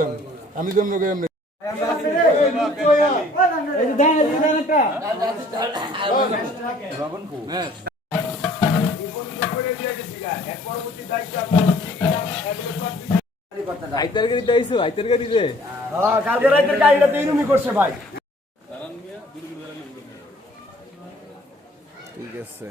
দেন। আমি যেমন করি এমনি আইতার গাড়ি দাইছো আইতার গাড়ি রে কালকে রাতের গাড়িটা তো এরকমই করছে ভাই ঠিক আছে।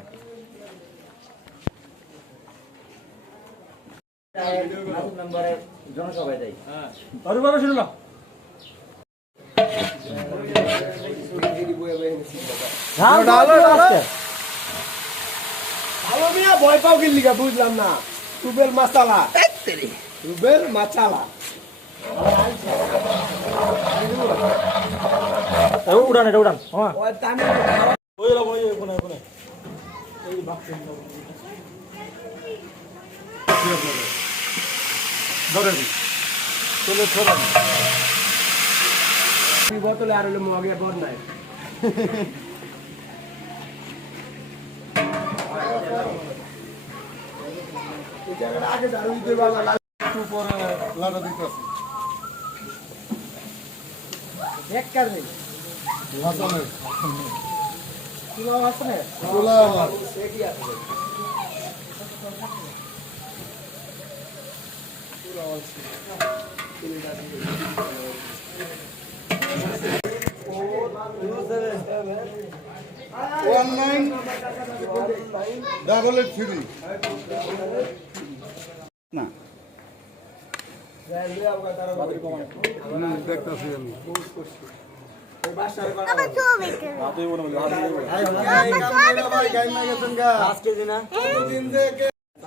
ভালো মিয়া ভয় পাও গেলি গা বুঝলাম না। টুবেল মাসালা টুবেল মাচালা উড়ান এটা উড়ান। ওই তামিল দুই। বোতলে আর হলো মগে বর নাই আগে দাঁড়িয়ে দিতে পারলাম একটু পরে লাটা এক কারণে হাসানের তুলা আছে আমার one nine double eight three না দেখতেছি আমি পারেছিলাম বাসা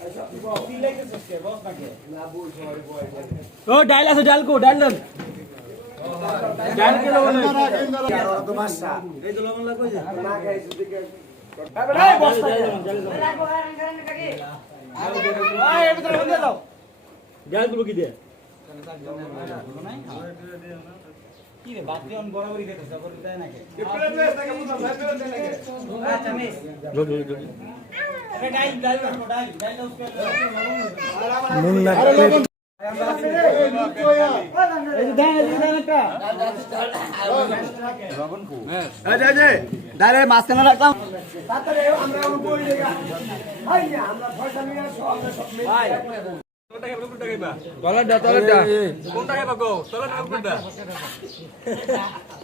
এই পিচ্ছি বৌদি রে ব আমার কাছে আইবো, আমি দেবো সারিয়া গোল এক মিনিট না কি দা লাগছে দেখ দেন ও ডাইল আছে ডাইল কো ডাইল দেন ডাইল কে লবণ তো বাসা এই তো লবণ লাগবে না খাইছি দিকে ডাইলগুলো কি দিয়ে আরে লবণ তাড়াতাড়ি আমরা ওর বই দেখা ভাই আমরা পয়সা নিয়ে আসো আমরা তলাটা তলাটা কোনটা খাইবা গো তলাটা কোনটা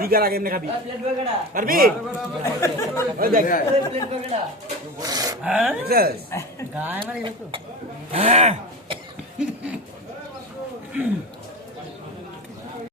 দিগার আগে এমনি খাবি? পারবি? ওই দেখ। দেখছিস?